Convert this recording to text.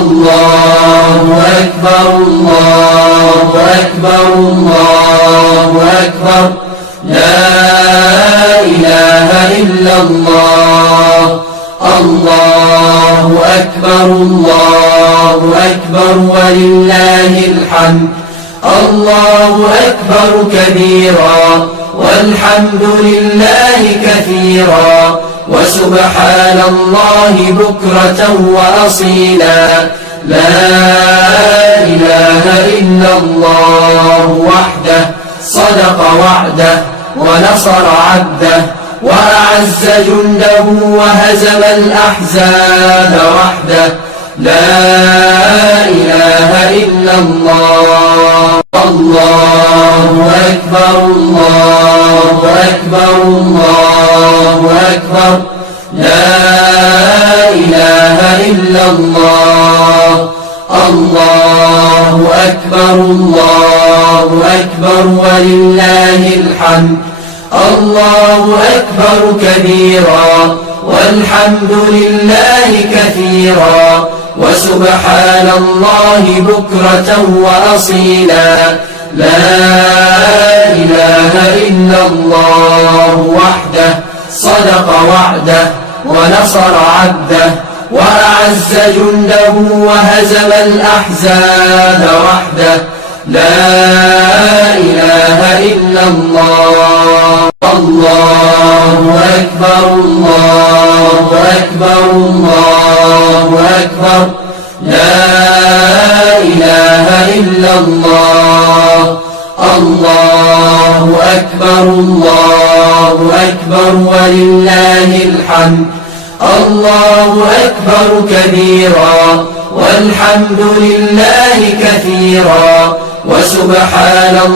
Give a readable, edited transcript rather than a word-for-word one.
الله أكبر الله أكبر الله أكبر لا إله إلا الله الله أكبر الله أكبر ولله الحمد الله أكبر كبيرا والحمد لله كثيرا وسبحان الله بكرة وأصيلا لا إله إلا الله وحده صدق وعده ونصر عبده وأعز جنده وهزم الأحزاب وحده لا إله إلا الله الله أكبر الله أكبر الله أكبر لا إله إلا الله الله أكبر الله أكبر ولله الحمد الله أكبر كبيرا والحمد لله كثيرا وسبحان الله بكرة وأصيلا لا إله إلا الله وحده صدق وعده ونصر عبده وأعز جنده وهزم الأحزاب وحده لا إله إلا الله الله أكبر الله أكبر الله أكبر لا إله إلا الله الله أكبر الله أكبر ولله الحمد الله أكبر كبيرا والحمد لله كثيرا وسبحان الله